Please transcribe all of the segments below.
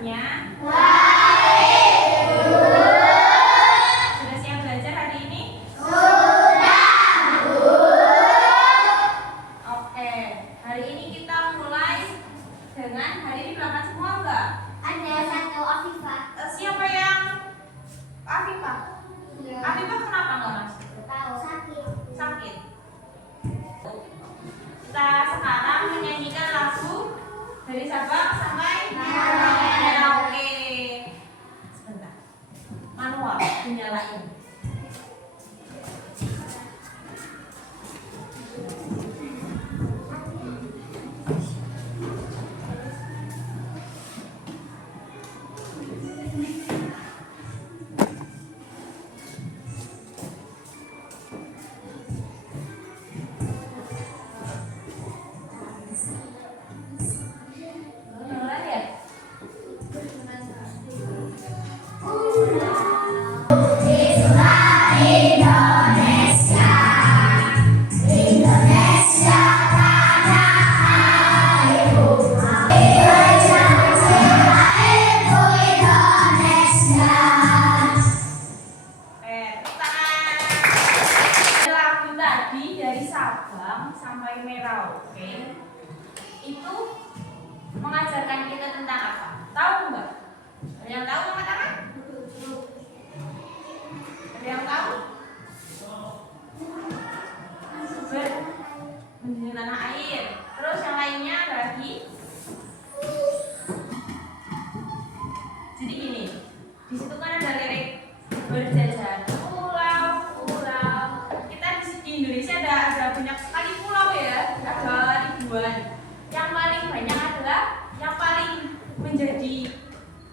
jawabnya? Baik, Bu. Sudah siap belajar hari ini? Sudah, Bu. Oke, hari ini kita mulai dengan hari ini berangkat semua enggak? Ada satu Afifah. Siapa yang Afifah? Iya. Afifah kenapa enggak masuk? Tahu sakit. Sakit. Kita sekarang menyanyikan lagu dari Sabang sampai Merauke. Sebentar. Manual dinyalain. Sabang sampai Merauke itu mengajarkan kita tentang apa? Tahu nggak? Ada yang tahu mengatakan? Ada yang tahu? Sumber menjadi tanah air. Terus yang lainnya ada lagi? Jadi gini, di situ kan ada lirik berjajar pulau-pulau. Kita di Indonesia ada banyak sekali pulau ya, ada ribuan. Yang paling banyak adalah yang paling menjadi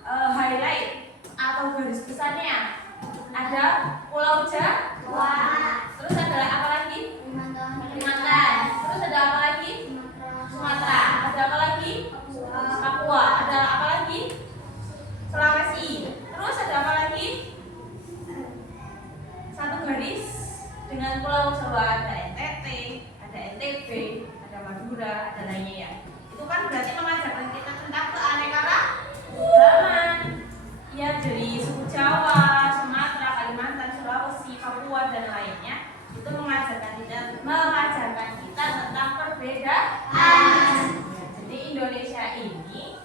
highlight atau garis besarnya ada Pulau Jawa. Terus ada apa lagi? Kalimantan. Terus ada apa lagi? Sumatera. Ada apa lagi? Papua. Ada apa lagi? Sulawesi. Terus ada apa lagi? Satu garis dengan Pulau Jawa, ada NTT, ada NTB, ada Madura, ada lainnya ya. Itu kan berarti mengajarkan kita tentang keanekaragaman. Ya, dari suku Jawa, Sumatera, Kalimantan, Sulawesi, Papua dan lainnya. Itu mengajarkan kita tentang perbedaan. Jadi Indonesia ini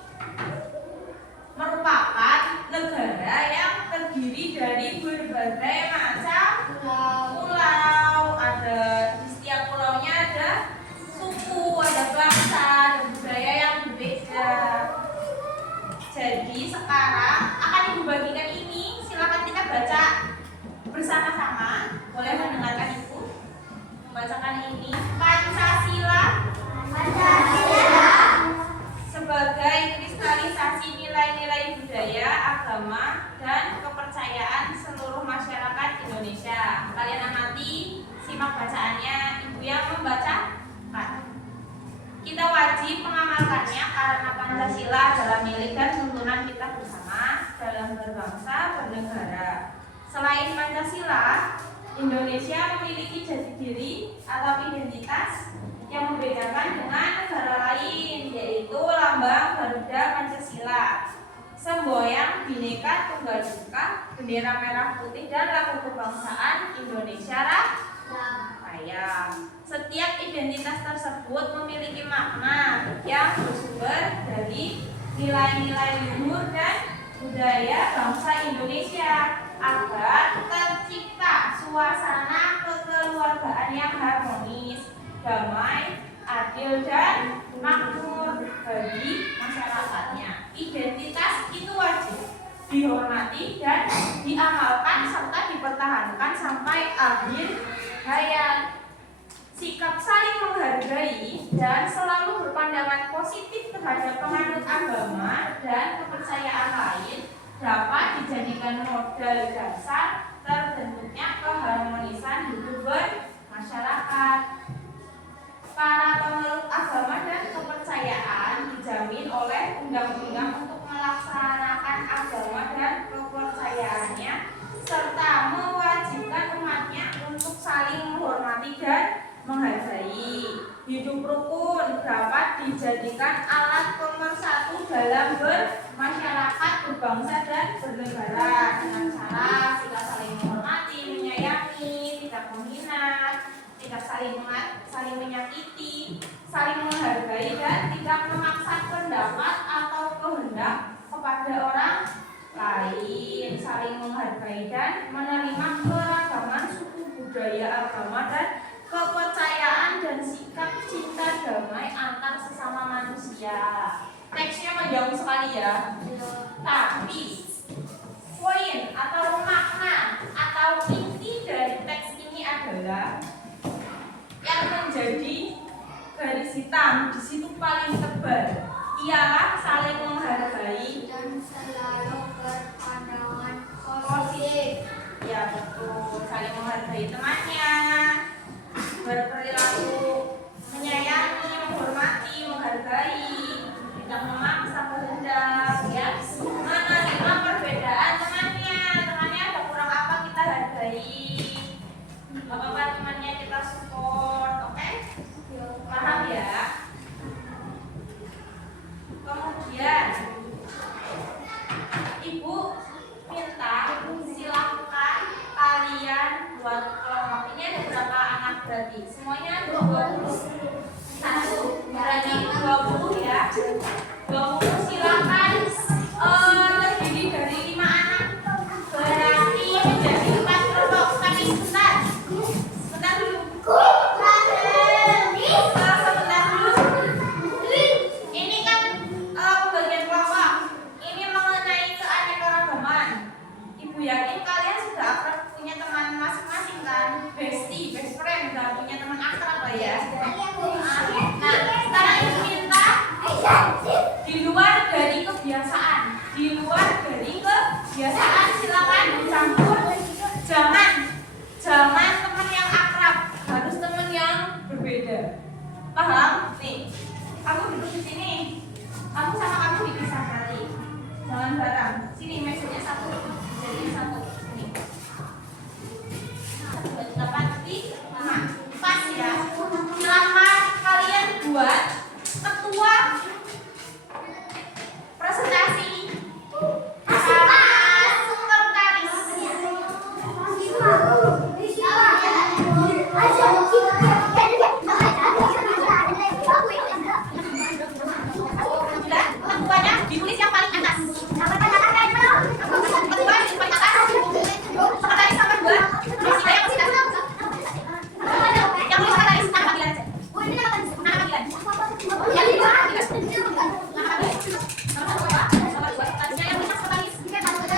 merupakan negara yang terdiri dari berbagai macam pulau. Ada di setiap pulaunya ada suku, ada bangsa, ada budaya yang berbeda. Jadi sekarang akan Ibu bagikan ini, silakan kita baca bersama-sama. Boleh mendengarkan Ibu membacakan ini. Pancasila sebagai kristalisasi nilai-nilai budaya, agama, dan kepercayaan seluruh masyarakat Indonesia. Kalian amati, simak bacaannya, Ibu yang membacakan. Kita wajib mengamalkannya karena Pancasila adalah milik dan tuntunan kita bersama dalam berbangsa bernegara. Selain Pancasila, Indonesia memiliki jati diri atau identitas yang membedakan dengan negara lain, yaitu lambang Garuda Pancasila, semboyan Bhinneka Tunggal Ika, bendera merah putih dan lagu kebangsaan Indonesia Raya. Setiap identitas tersebut memiliki makna yang bersumber dari nilai-nilai luhur dan budaya bangsa Indonesia agar tercipta suasana kekeluargaan yang harmonis, damai, adil dan makmur bagi masyarakatnya. Identitas itu wajib dihormati dan diamalkan serta dipertahankan sampai akhir hayat. Sikap saling menghargai dan selalu berpandangan positif terhadap penganut agama dan kepercayaan lain dapat dijadikan modal dasar terbentuknya keharmonisan hidup bermasyarakat. Para pemeluk agama dan kepercayaan dijamin oleh undang-undang untuk melaksanakan agama dan kepercayaannya serta mewajibkan umatnya untuk saling menghormati dan menghargai. Hidup rukun dapat dijadikan alat pemersatu dalam bermasyarakat. berbangsa dan bernegara dengan cara kita saling menghormati, menyayangi, tidak menghina, tidak saling menyakiti, saling menghargai dan tidak memaksa pendapat atau kehendak kepada orang lain, saling menghargai dan menerima keragaman suku budaya, agama dan kepercayaan dan sikap cinta damai antar sesama manusia. Teksnya panjang sekali ya. Tapi poin atau makna atau inti dari teks ini adalah yang menjadi garis hitam di situ paling tebal ialah saling menghargai Dan selalu berpandangan positif. Ya betul, saling menghargai temannya, berperilaku menyayangi, menghormati, menghargai, tidak memaksa kehendak, ya, menerima perbedaan temannya ada kurang apa kita hargai, apa temannya kita support, oke? Paham ya? Kemudian Ibu minta silakan kalian buat kelompok. Ini ada berapa anak berarti? Semuanya 21. Berarti 20 ya. 20 silakan terdiri dari 5 anak. Berarti menjadi 4 kelompok. Tapi sebentar dulu. Sebentar dulu. Ini kan pembagian kelompok. Ini mengenai keanekaragaman. Ibu yakin kalian sudah akrab, punya teman masing-masing kan? Bestie, best friend, udah punya teman akrab lah ya. Nah, sekarang ibu minta di luar dari kebiasaan, silakan dicampur. Jangan teman yang akrab, harus teman yang berbeda. Paham? Nih, aku duduk di sini. Aku sama kamu dipisah berarti. Jangan bareng. Sini meja satu. Jadi satu. Ini. 1, 2, 3, 4, 5. Pas ya. Silakan kalian buat ketua presentasi. Sekretaris. Sudah, ketuanya ditulis yang paling atas. Ketua di paling atas. Sekretaris nomor 2. Masih yang masih atas. Yang tulis sekretaris nama panggilan aja. Nama panggilan. Yang tulis nama panggilan. Nama panggilan. Nomor 2. Sekretarisnya yang tulis sekretaris. Di atas kiri.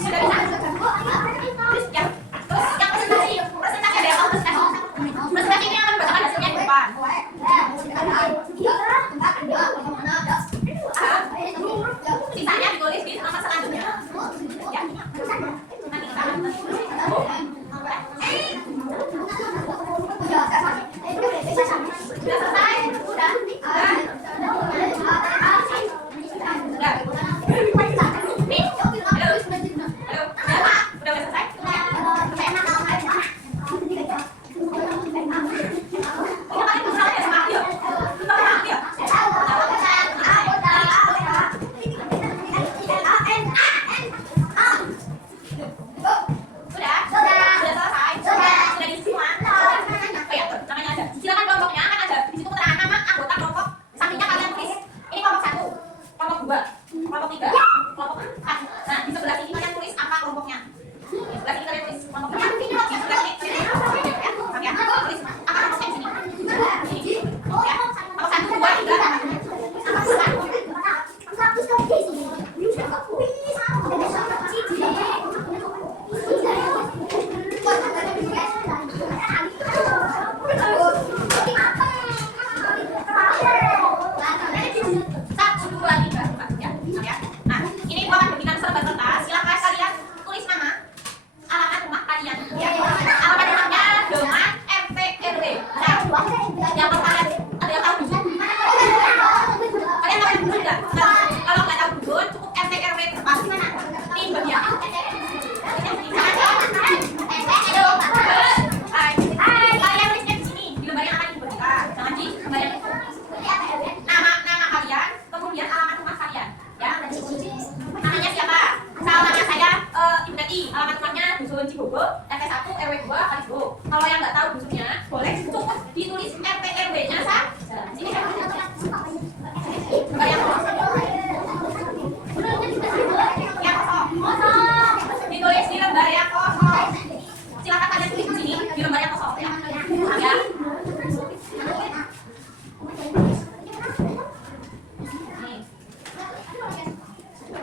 Sudah bisa. Terus yang presentasi ada yang presentasi ini akan membacakan hasilnya di depan. Sisanya ditulis di nomor selanjutnya. Ya. Nanti kita akan sudah selesai? Sudah? Nih, halo. Udah selesai? Sudah selesai? Sudah di semua? Oh ya, namanya ada. Silakan kelompoknya, kan ada di situ keterangan boleh cukup ditulis RT RW-nya saja. Sini lembar yang kosong. Yang kosong. Ditulis di lembar yang kosong. Silakan kalian tulis di sini di lembar yang kosong ya. Ya.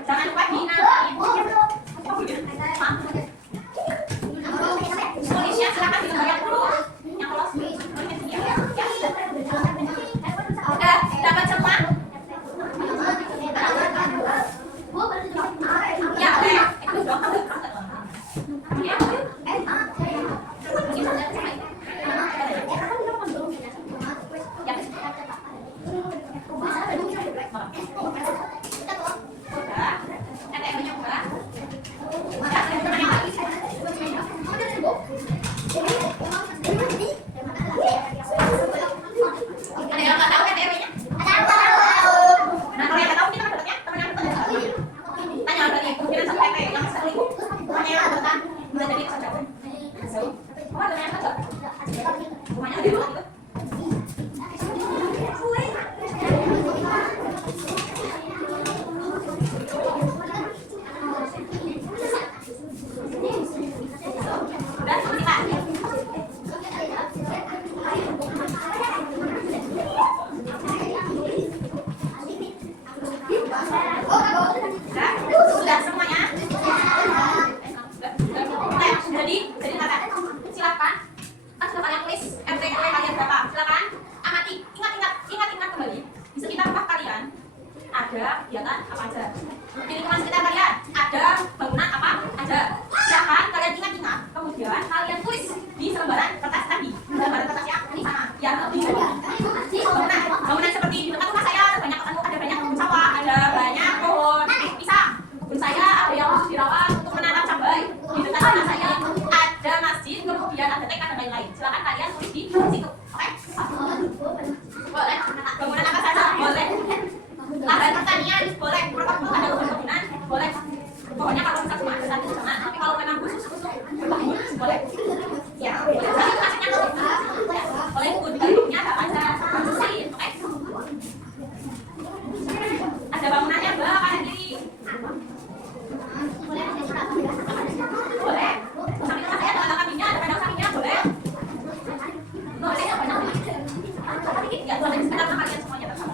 Jangan lupa dinamain. Tulisnya silakan di lembar yang dulu. Yang kosong. Dapat semua? Ya, itu dong. Sudah semuanya? Jadi kata silakan. Kan sudah kalian tulis RT RW kalian berapa? Silakan amati. Ingat kembali. Di sekitar rumah kalian ada kegiatan apa aja? Di lingkungan sekitar kalian ada bangunan apa aja? Silakan kalian ingat. Kemudian kalian tulis di selembaran kertas tadi. Selembaran kertasnya ini sama. Ya, bangunan seperti di dekat rumah saya ada banyak sawah, ada banyak pohon pisang. Kebun saya ada yang khusus dirawat untuk menanam cabai. Di dekat rumah saya ada masjid, kemudian ada TK dan lain-lain. Silakan kalian tulis di situ. Oke? Boleh. Bangunan apa saja? Boleh. Lahan pertanian boleh. Protokol ada kebunan boleh. Pokoknya kalau misal cuma ada satu jangan. Tapi kalau memang khusus berbangun boleh. Ya. Tapi maksudnya boleh ikut di dalamnya apa aja. Oke? Ada bangunannya Mbak kanan kiri. Boleh. Samping rumah saya ada kambingnya, ada kandang sapinya, boleh. Boleh ya banyak. Ya, boleh sekitar rumah kalian semuanya bersama.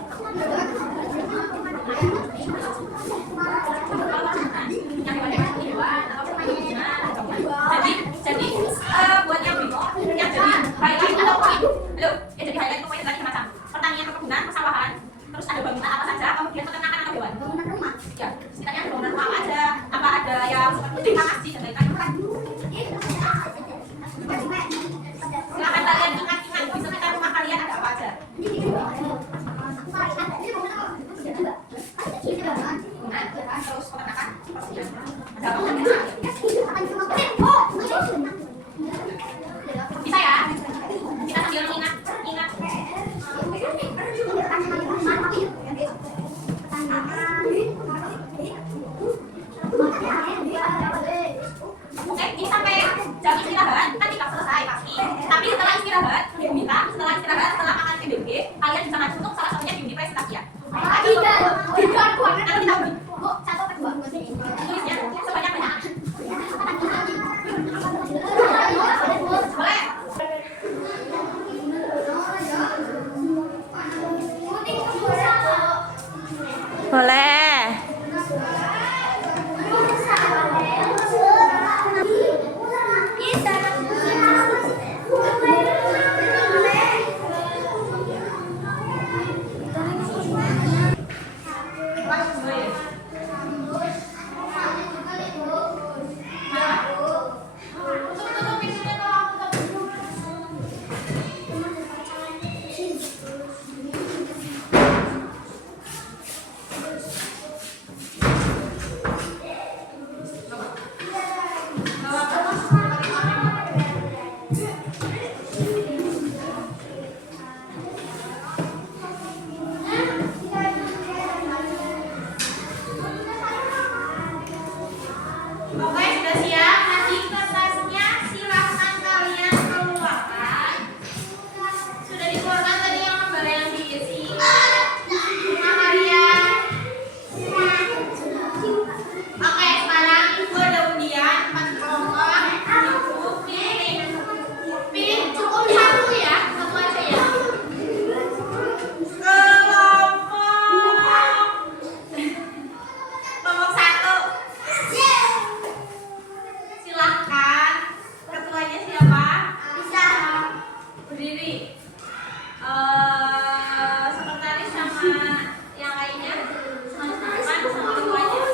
Jadi buat yang bingung, yang jadi highlight atau poin, yang jadi highlight atau poin tadi macam pertanian, perkebunan, persawahan, terus ada bangunan apa saja, kemudian peternakan atau hewan. Bangunan rumah. Ya, sekitarnya ada bangunan rumah apa aja, apa ada yang seperti masjid dan lain-lain. Silakan kalian ingat di sekitar rumah kalian ada apa aja. Terus peternakan, ada apa aja. Bisa ya? Kita sambil ingat. Oke, ini sampai jam istirahat kan tidak selesai pasti. Tapi setelah istirahat, setelah makan PBB, kalian bisa maju untuk salah satunya di unit presentasi ya. Nanti kita undi. Tulisnya sebanyak-banyak. Boleh. Boleh. Jadi sekretaris sama yang lainnya kan sama ketuanya.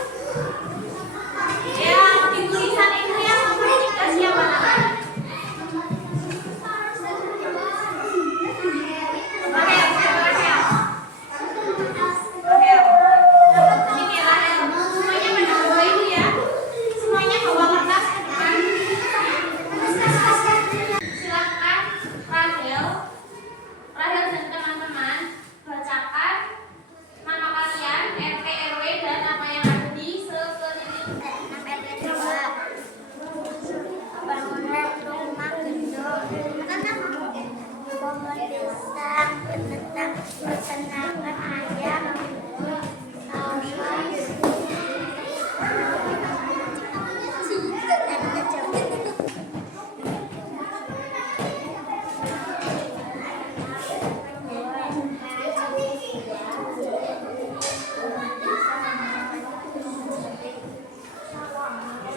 Ya, di tulisan itu yang nomor 3 siapa namanya? Rahel, siapa Rahel? Rahel. Ini Rahel. Semuanya pada bawa itu ya. Semuanya bawa kertas ke depan. Silakan Rahel. Rahel dan teman-teman bacakan nama kalian, RT, RW dan nama yang ada di sekeliling. Bangunan rumah gedung pemerintah tentang peternakan ayam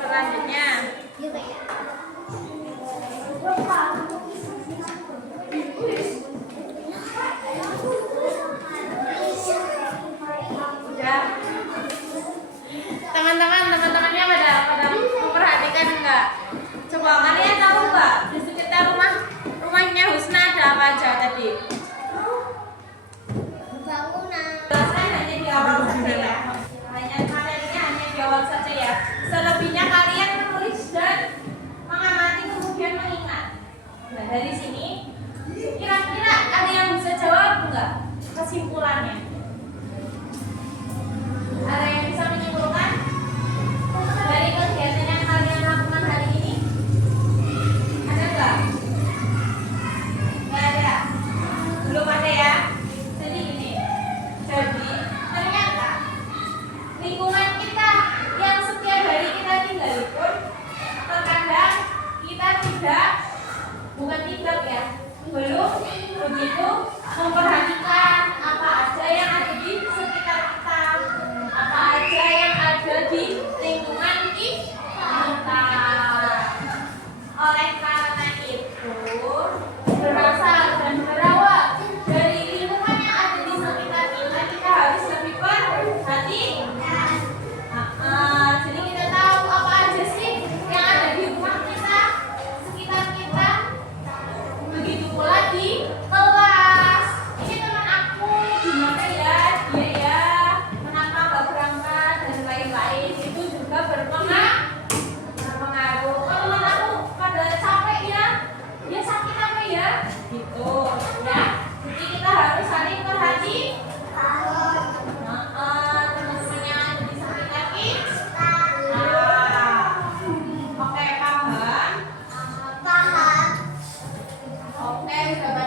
Selanjutnya udah. Temannya pada memperhatikan enggak? Coba kalian tahu enggak di sekitar rumahnya Husna ada apa aja tadi? bangunan Saya hanya di awal saja ya. Materinya hanya di awal saja ya. Selebihnya kalian menulis dan mengamati kemudian mengingat. Nah, dari sini kira-kira ada yang bisa jawab enggak kesimpulannya? Ada yang bisa menyimpulkan dari kegiatan yang kalian lakukan hari ini? Ada enggak? Enggak ada. Belum ada ya. Jadi ini. Jadi ternyata lingkungan kita yang setiap hari kita tinggal pun terkadang kita bukan tidak ya, belum begitu memperhatikan apa aja yang ada di sekitar kita, apa aja yang ada di lingkungan kita. Oleh karena itu, berasal dan berawal dari lingkungan yang ada di sekitar kita harus lebih berhati-hati. Jadi kita tahu apa aja sih yang ada di rumah kita, sekitar kita. Begitu pula di kelas. Ini teman aku gimana ya, dia ya, kenapa nggak berangkat dan lain-lain, itu juga berpengaruh. Kalau teman aku pada capek ya, dia sakit apa ya, gitu ya. Jadi kita harus saling perhatian. Teman-temannya ada di sekitar kita. Oke, paham? paham Oke, sudah